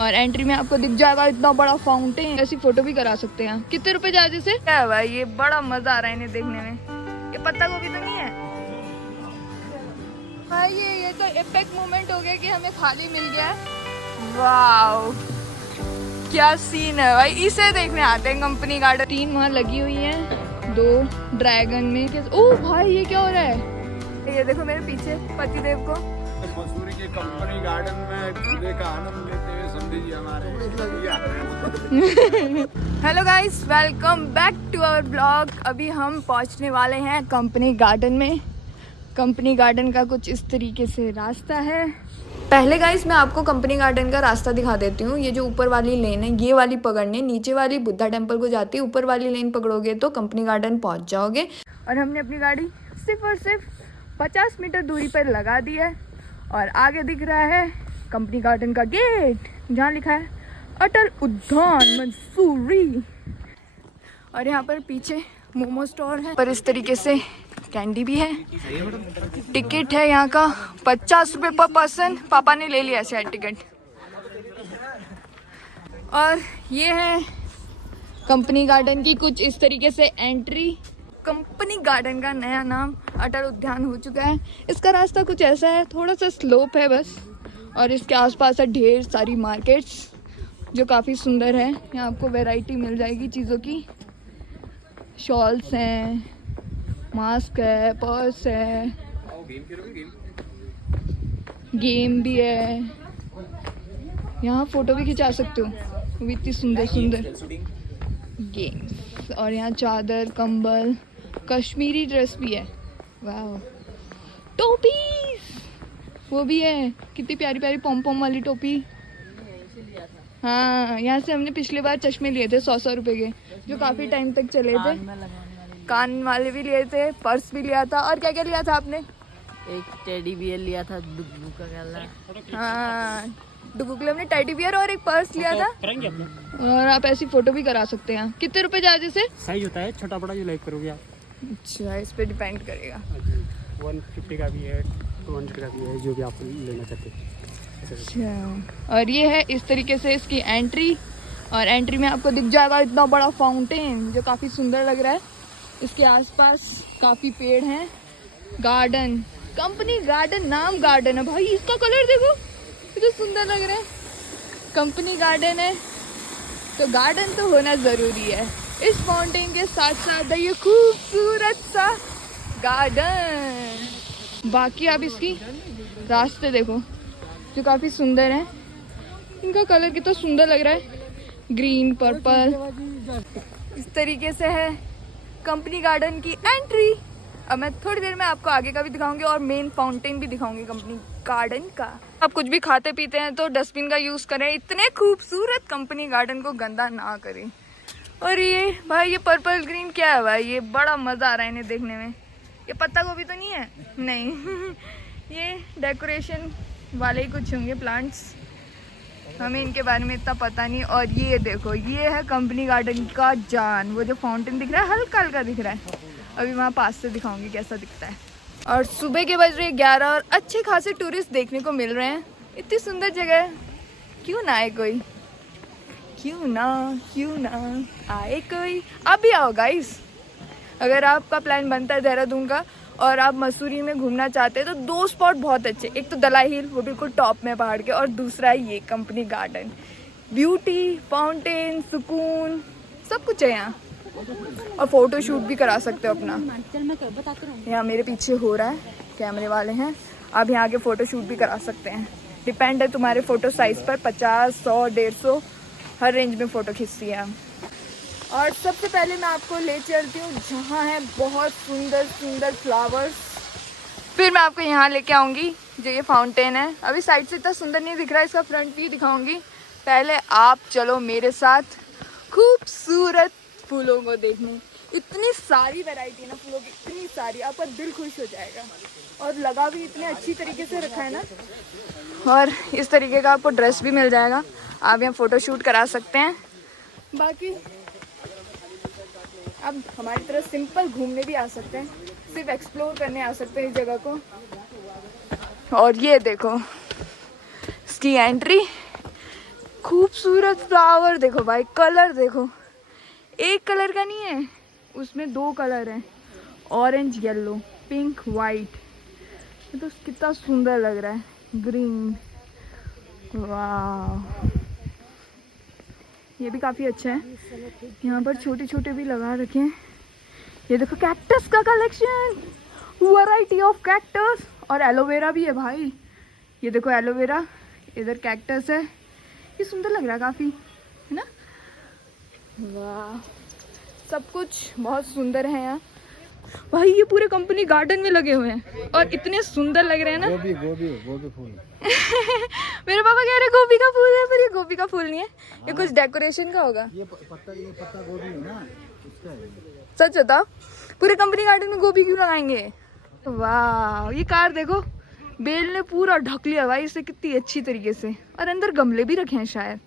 और एंट्री में आपको दिख जाएगा इतना बड़ा फाउंटेन। ऐसी फोटो भी करा सकते हैं। कितने रुपए चार्ज से? क्या है भाई, ये बड़ा मजा आ रहा है इन्हें देखने में। ये पत्ता गोभी तो नहीं है भाई? ये तो एपिक मोमेंट हो गया कि हमें खाली मिल गया। वाओ क्या सीन है भाई। इसे देखने आते हैं कंपनी गार्डन। 3 वहाँ लगी हुई है, 2 ड्रैगन में। ओ भाई ये क्या हो रहा है? ये देखो मेरे पीछे पतिदेव को। मसूरी के कंपनी गार्डन में झूले का आनंद लेते हुए समझी जी हमारे। Hello guys, welcome back to our blog. अभी हम पहुंचने वाले हैं कंपनी गार्डन में। कंपनी गार्डन का कुछ इस तरीके से रास्ता है। पहले गाइस मैं आपको कंपनी गार्डन का रास्ता दिखा देती हूँ। ये जो ऊपर वाली लेन है, ये वाली पकड़ने, नीचे वाली बुद्धा टेम्पल को जाती है। ऊपर वाली लेन पकड़ोगे तो कंपनी गार्डन पहुँच जाओगे। और हमने अपनी गाड़ी सिर्फ और सिर्फ 50 मीटर दूरी पर लगा दी है। और आगे दिख रहा है कंपनी गार्डन का गेट, जहाँ लिखा है अटल उद्यान मसूरी। और यहाँ पर पीछे मोमो स्टोर है, पर इस तरीके से कैंडी भी है। टिकट है यहाँ का 50 रुपये पर पर्सन। पापा ने ले लिया शायद टिकट। और ये है कंपनी गार्डन की कुछ इस तरीके से एंट्री। कंपनी गार्डन का नया नाम अटल उद्यान हो चुका है। इसका रास्ता कुछ ऐसा है, थोड़ा सा स्लोप है बस। और इसके आसपास है ढेर सारी मार्केट्स जो काफ़ी सुंदर है। यहाँ आपको वैरायटी मिल जाएगी चीज़ों की। शॉल्स हैं, मास्क है, पर्स है, गेम भी है। यहाँ फ़ोटो भी खिंचा सकते हो, वो भी इतनी सुंदर सुंदर गेम्स। और यहाँ चादर, कंबल, कश्मीरी ड्रेस भी है। वाह, टोपीज वो भी है, कितनी प्यारी प्यारी पॉम पॉम वाली टोपी। हाँ, यहाँ से हमने पिछले बार चश्मे लिए थे 100 रुपए के, जो काफ़ी टाइम तक चले थे। कान वाले भी लिए थे, पर्स भी लिया था। और क्या क्या लिया था आपने? एक टेडी बियर लिया था, डुगू का गला। हाँ, डुगू के लिए हमने टेडी बियर और एक पर्स लिया था। और आप ऐसी फोटो भी करा सकते हैं। कितने रुपए चार्ज से? साइज होता है, छोटा बड़ा जो लाइक करोगे आप। अच्छा, इस पे डिपेंड करेगा। 150 का भी है, 200 का भी है, जो भी आप लेना चाहते हैं। अच्छा, और ये है इस तरीके से इसकी एंट्री। और एंट्री में आपको दिख जाएगा इतना बड़ा फाउंटेन, जो काफ़ी सुंदर लग रहा है। इसके आसपास काफ़ी पेड़ हैं। गार्डन, कंपनी गार्डन, नाम गार्डन है भाई। इसका कलर देखो, कितना सुंदर लग रहा है। कंपनी गार्डन है तो गार्डन तो होना ज़रूरी है। इस फाउंटेन के साथ साथ ये खूबसूरत सा गार्डन। बाकी आप इसकी रास्ते देखो जो काफ़ी सुंदर है। इनका कलर कितना सुंदर लग रहा है, ग्रीन, पर्पल। इस तरीके से है कंपनी गार्डन की एंट्री। अब मैं थोड़ी देर में आपको आगे का भी दिखाऊंगी और मेन फाउंटेन भी दिखाऊंगी कंपनी गार्डन का। आप कुछ भी खाते पीते हैं तो डस्टबिन का यूज़ करें। इतने खूबसूरत कंपनी गार्डन को गंदा ना करें। और ये भाई, ये पर्पल ग्रीन क्या है भाई? ये बड़ा मज़ा आ रहा है इन्हें देखने में। ये पत्ता गोभी तो नहीं है? नहीं ये डेकोरेशन वाले ही कुछ होंगे प्लांट्स, हमें इनके बारे में इतना पता नहीं। और ये देखो, ये है कंपनी गार्डन का जान। वो जो फाउंटेन दिख रहा है, हल्का हल्का दिख रहा है। अभी वहाँ पास से दिखाऊंगी कैसा दिखता है। और सुबह के बज रहे 11 और अच्छे खासे टूरिस्ट देखने को मिल रहे हैं। इतनी सुंदर जगह है, क्यों ना आए कोई, क्यों ना आए कोई। आप भी आओ गाइस। अगर आपका प्लान बनता है देहरादून का और आप मसूरी में घूमना चाहते हैं तो 2 स्पॉट बहुत अच्छे। एक तो दलाई हिल, वो बिल्कुल टॉप में पहाड़ के, और दूसरा है ये कंपनी गार्डन। ब्यूटी, फाउंटेन, सुकून, सब कुछ है यहाँ। और फोटो शूट भी करा सकते हो अपना। यहाँ मेरे पीछे हो रहा है, कैमरे वाले हैं। आप यहाँ आके फ़ोटो शूट भी करा सकते हैं। डिपेंड है तुम्हारे फ़ोटो साइज़ पर। 50, 100, 150 हर रेंज में फ़ोटो खींचती है। और सबसे पहले मैं आपको ले चलती हूँ जहाँ है बहुत सुंदर सुंदर फ्लावर्स। फिर मैं आपको यहाँ लेके आऊँगी जो ये फाउंटेन है। अभी साइड से इतना सुंदर नहीं दिख रहा है, इसका फ्रंट व्यू दिखाऊँगी। पहले आप चलो मेरे साथ खूबसूरत फूलों को देखने। इतनी सारी वैरायटी है ना फूलों की, इतनी सारी, आपका दिल खुश हो जाएगा। और लगा भी इतने अच्छी तरीके से रखा है ना। और इस तरीके का आपको ड्रेस भी मिल जाएगा, आप यहाँ फ़ोटो शूट करा सकते हैं। बाकी अब हमारी तरह सिंपल घूमने भी आ सकते हैं, सिर्फ एक्सप्लोर करने आ सकते हैं इस जगह को। और ये देखो इसकी एंट्री, खूबसूरत फ्लावर देखो भाई, कलर देखो, एक कलर का नहीं है, उसमें 2 कलर हैं, ऑरेंज येलो, पिंक वाइट। ये तो कितना सुंदर लग रहा है, ग्रीन, वाह, ये भी काफ़ी अच्छा है। यहाँ पर छोटे छोटे भी लगा रखे हैं। ये देखो कैक्टस का कलेक्शन, वैरायटी ऑफ कैक्टस, और एलोवेरा भी है भाई। ये देखो एलोवेरा, इधर कैक्टस है, ये सुंदर लग रहा है काफ़ी, है ना। वाह, सब कुछ बहुत सुंदर है यहाँ भाई। ये पूरे कंपनी गार्डन में लगे हुए हैं और इतने सुंदर लग रहे हैं ना। गोभी गोभी गोभी फूल मेरे पापा कह रहे गोभी का फूल है, पर ये गोभी का फूल नहीं है, ये कुछ डेकोरेशन का होगा। ये पत्ता गोभी है ना, इसका है। सच होता, पूरे कंपनी गार्डन में गोभी क्यों लगाएंगे। वाह, ये कार देखो, बेल ने पूरा ढक लिया भाई इसे कितनी अच्छी तरीके से, और अंदर गमले भी रखे हैं शायद,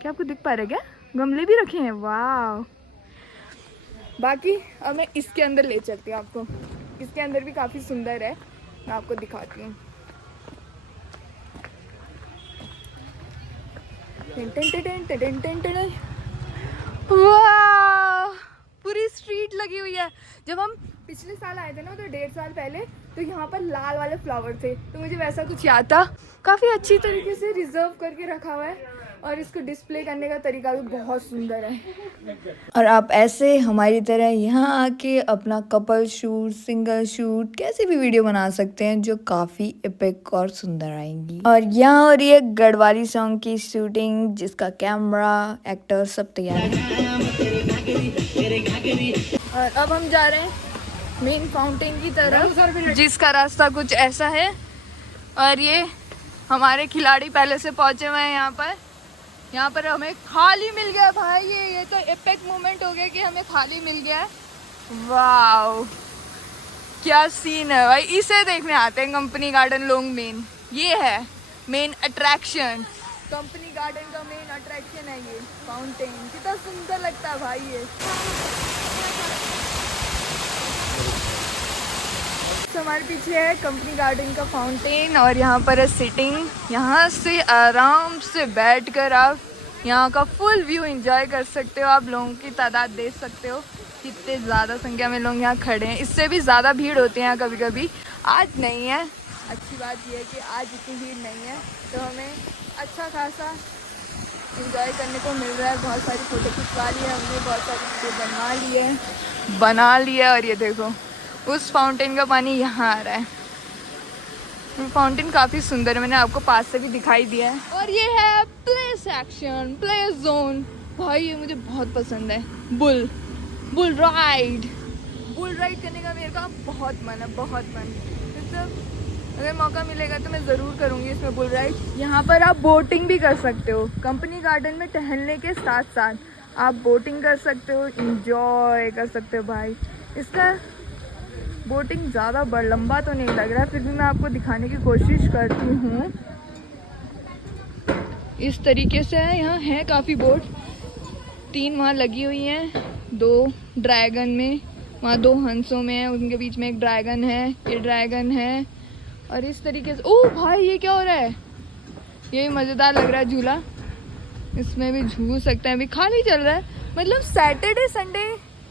क्या आपको दिख पा रहा है क्या, गमले भी रखे हैं। वाह, बाकी अब मैं इसके अंदर ले चलती हूँ आपको, इसके अंदर भी काफ़ी सुंदर है, मैं आपको दिखाती हूँ। वाह, पूरी स्ट्रीट लगी हुई है। जब हम पिछले साल आए थे ना, तो 1.5 साल पहले, तो यहाँ पर लाल वाले फ्लावर थे, तो मुझे वैसा कुछ याद था। काफ़ी अच्छी तरीके से रिजर्व करके रखा हुआ है, और इसको डिस्प्ले करने का तरीका भी बहुत सुंदर है। और आप ऐसे हमारी तरह यहाँ आके अपना कपल शूट, सिंगल शूट, कैसे भी वीडियो बना सकते हैं जो काफ़ी एपिक और सुंदर आएंगी। और यहाँ हो रही है गढ़वाली सॉन्ग की शूटिंग, जिसका कैमरा, एक्टर सब तैयार है। और अब हम जा रहे हैं मेन फाउंटेन की तरफ, जिसका रास्ता कुछ ऐसा है। और ये हमारे खिलाड़ी पहले से पहुंचे हुए हैं यहाँ पर हमें खाली मिल गया भाई। ये तो एपिक मोमेंट हो गया कि हमें खाली मिल गया है। वाओ, क्या सीन है भाई, इसे देखने आते हैं कंपनी गार्डन लोग। मेन ये है मेन अट्रैक्शन, कंपनी गार्डन का मेन अट्रैक्शन है ये फाउंटेन। कितना सुंदर लगता है भाई ये। हमारे पीछे है कंपनी गार्डन का फाउंटेन, और यहाँ पर है सिटिंग। यहाँ से आराम से बैठकर आप यहाँ का फुल व्यू एंजॉय कर सकते हो। आप लोगों की तादाद देख सकते हो कितने ज़्यादा संख्या में लोग यहाँ खड़े हैं। इससे भी ज़्यादा भीड़ होती है यहाँ कभी कभी, आज नहीं है। अच्छी बात यह है कि आज इतनी भीड़ नहीं है, तो हमें अच्छा खासा एंजॉय करने को मिल रहा है। बहुत सारी फ़ोटो खिंचवा ली है हमने, बहुत सारी वीडियो बना ली है। और ये देखो उस फाउंटेन का पानी यहाँ आ रहा है। फाउंटेन काफ़ी सुंदर है, मैंने आपको पास से भी दिखाई दिया है। और ये है प्ले सेक्शन, प्ले जोन। भाई ये मुझे बहुत पसंद है। बुल राइड करने का मेरे का बहुत मन है, बहुत मन। मतलब अगर मौका मिलेगा तो मैं ज़रूर करूँगी इसमें बुल राइड। यहाँ पर आप बोटिंग भी कर सकते हो। कंपनी गार्डन में टहलने के साथ साथ आप बोटिंग कर सकते हो, इंजॉय कर सकते हो भाई। इसका बोटिंग ज़्यादा लंबा तो नहीं लग रहा है, फिर भी मैं आपको दिखाने की कोशिश करती हूँ। इस तरीके से है, यहाँ है काफ़ी बोट, 3 वहाँ लगी हुई हैं, 2 ड्रैगन में, वहाँ 2 हंसों में है, उनके बीच में एक ड्रैगन है, ये ड्रैगन है। और इस तरीके से, ओह भाई ये क्या हो रहा है, ये मज़ेदार लग रहा है झूला, इसमें भी झूल सकते हैं। अभी खाली चल रहा है, मतलब सैटरडे संडे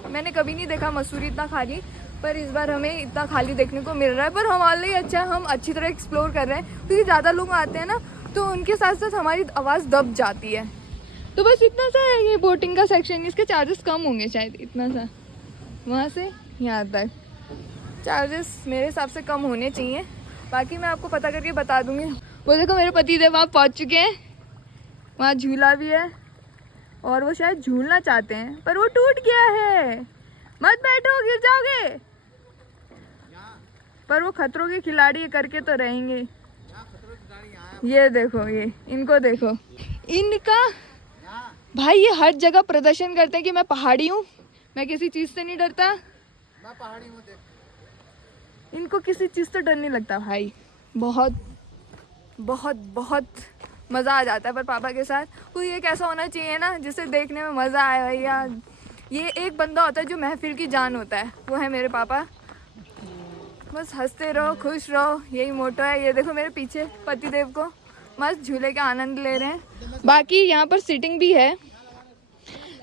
मैंने कभी नहीं देखा मसूरी इतना खाली, पर इस बार हमें इतना खाली देखने को मिल रहा है। पर हमारे लिए अच्छा है, हम अच्छी तरह एक्सप्लोर कर रहे हैं, क्योंकि ज़्यादा लोग आते हैं ना, तो उनके साथ साथ हमारी आवाज़ दब जाती है। तो बस इतना सा है ये बोटिंग का सेक्शन। इसके चार्जेस कम होंगे शायद, इतना सा वहाँ से यहाँ तक चार्जेस मेरे हिसाब से कम होने चाहिए। बाकी मैं आपको पता करके बता दूँगी। वो देखो मेरे पति देव वहाँ पहुँच चुके हैं, वहाँ झूला भी है, और वो शायद झूलना चाहते हैं पर वो टूट गया है। मत बैठो, गिर जाओगे। पर वो खतरों के खिलाड़ी करके तो रहेंगे। ये देखो, ये इनको देखो, इनका भाई ये हर जगह प्रदर्शन करते हैं कि मैं पहाड़ी हूँ, मैं किसी चीज़ से नहीं डरता, मैं पहाड़ी हूँ। इनको किसी चीज़ से डर नहीं लगता भाई। बहुत बहुत बहुत मज़ा आ जाता है पर पापा के साथ। कोई एक ऐसा होना चाहिए ना जिसे देखने में मज़ा आए भैया। ये एक बंदा होता है जो महफिल की जान होता है, वो है मेरे पापा। बस हंसते रहो, खुश रहो, यही मोटो है। ये देखो मेरे पीछे पति देव को मस्त झूले का आनंद ले रहे हैं। बाकी यहाँ पर सीटिंग भी है,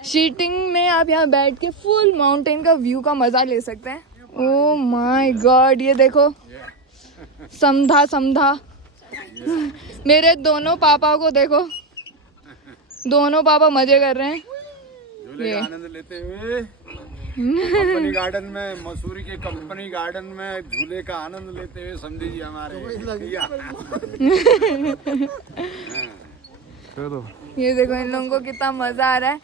सीटिंग में आप यहाँ बैठ के फुल माउंटेन का व्यू का मजा ले सकते हैं। ओह माय गॉड, ये देखो समधा समधा। मेरे दोनों पापा को देखो, दोनों पापा मजे कर रहे हैं झूले का आनंद लेते हुए कंपनी गार्डन में, मसूरी के कंपनी गार्डन में झूले का आनंद लेते हुए समझी जी हमारे भैया। ये देखो इन लोगों को कितना मजा आ रहा है।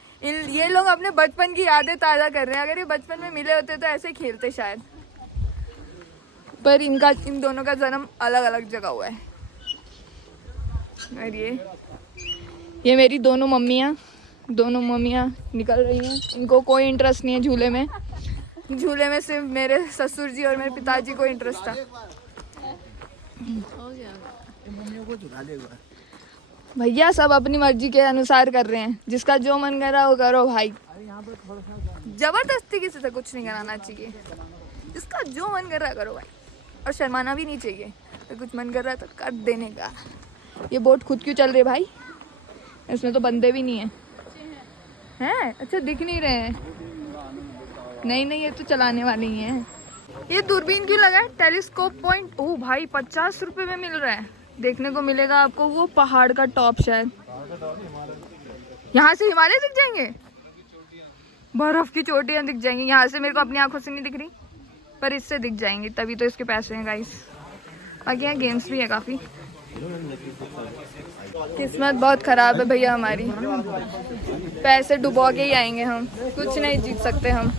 ये लोग अपने बचपन की यादें ताजा कर रहे हैं। अगर ये बचपन में मिले होते तो ऐसे खेलते शायद, पर इन दोनों का जन्म अलग अलग जगह हुआ है। और ये मेरी दोनों मम्मियाँ निकल रही हैं। इनको कोई इंटरेस्ट नहीं है झूले में। झूले में सिर्फ मेरे ससुर जी और मेरे पिताजी को इंटरेस्ट था। भैया सब अपनी मर्जी के अनुसार कर रहे हैं, जिसका जो मन कर रहा है वो करो भाई। जबरदस्ती किसी से कुछ नहीं कराना चाहिए, जिसका जो मन कर रहा है करो भाई, और शर्माना भी नहीं चाहिए। तो कुछ मन कर रहा है तो कर देने का। ये बोट खुद क्यों चल रही है भाई? इसमें तो बंदे भी नहीं है। हैं? अच्छा दिख नहीं रहे हैं। नहीं ये तो चलाने वाले ही हैं। ये दूरबीन क्यों लगा है? Telescope point. ओह भाई 50 रुपए में मिल रहा है। देखने को मिलेगा आपको वो पहाड़ का टॉप। शायद यहाँ से हिमालय दिख जाएंगे, बर्फ की चोटियां दिख जाएंगी। यहाँ से मेरे को अपनी आंखों से नहीं दिख रही, पर इससे दिख जाएंगी, तभी तो इसके पैसे हैं गाइस। बाकी यहाँ गेम्स भी है काफी। किस्मत बहुत खराब है भैया हमारी, पैसे डुबो के ही आएंगे हम, कुछ नहीं जीत सकते हम।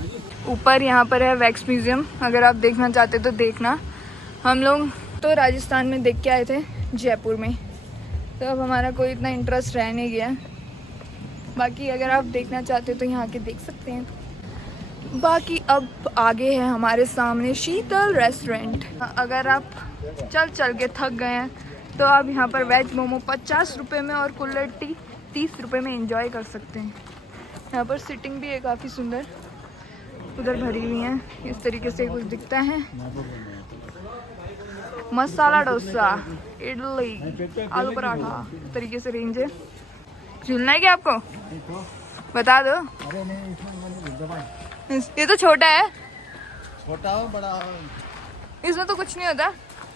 ऊपर यहाँ पर है वैक्स म्यूजियम, अगर आप देखना चाहते तो देखना। हम लोग तो राजस्थान में देख के आए थे जयपुर में, तो अब हमारा कोई इतना इंटरेस्ट रह नहीं गया। बाकी अगर आप देखना चाहते हो तो यहाँ के देख सकते हैं। बाकी अब आगे है हमारे सामने शीतल रेस्टोरेंट। अगर आप चल के थक गए हैं तो आप यहाँ पर वेज मोमो 50 रुपये में और कुल्हड़ टी 30 रुपये में एंजॉय कर सकते हैं। यहाँ पर सिटिंग भी है काफ़ी सुंदर, उधर भरी हुई है। इस तरीके से कुछ दिखता है। मसाला डोसा, इडली, आलू पराठा, इस तरीके से रेंज है। झूलना है क्या आपको? बता दो। ये तो छोटा है। छोटा हो बड़ा, इसमें तो कुछ नहीं होता।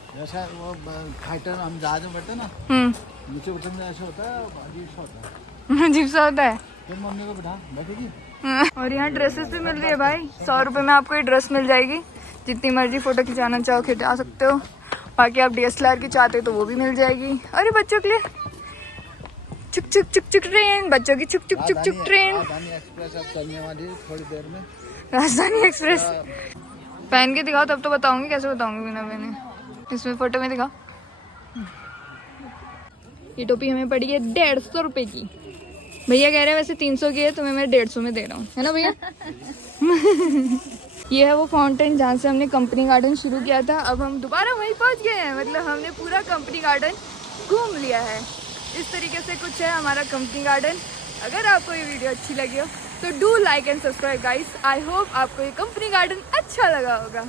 जैसा वो फाइटर हम जहाज में बैठते ना, नीचे उतरने ऐसा होता है, अजीब सा होता है। अजीब सा होता है। फिर मम्मी को बिठा बैठेगी। और यहाँ ड्रेसेस भी मिल रही है भाई। 100 रुपये में आपको ये ड्रेस मिल जाएगी। जितनी मर्जी फोटो खिंचाना चाहो खिंचा सकते हो। बाकी आप DSLR की चाहते हो तो वो भी मिल जाएगी। अरे बच्चों के लिए चुक चुक चुक चुक ट्रेन, बच्चों की चुक चुक चुक चुक ट्रेन। राजधानी एक्सप्रेस अब चलने वाली है थोड़ी देर में। राजधानी एक्सप्रेस पहन के दिखाओ, तब तो बताऊंगी। कैसे बताऊंगी बिना पहने? इसमें फोटो में दिखाओ। ये टोपी हमें पड़ी है 150 रुपये की। भैया कह रहे हैं वैसे 300 की है, तुम्हें मैं 150 में दे रहा हूँ, है ना भैया? ये है वो फाउंटेन जहाँ से हमने कंपनी गार्डन शुरू किया था। अब हम दोबारा वहीं पहुँच गए हैं, मतलब हमने पूरा कंपनी गार्डन घूम लिया है। इस तरीके से कुछ है हमारा कंपनी गार्डन। अगर आपको ये वीडियो अच्छी लगी हो तो do like and subscribe guys. I hope आपको ये कंपनी गार्डन अच्छा लगा होगा।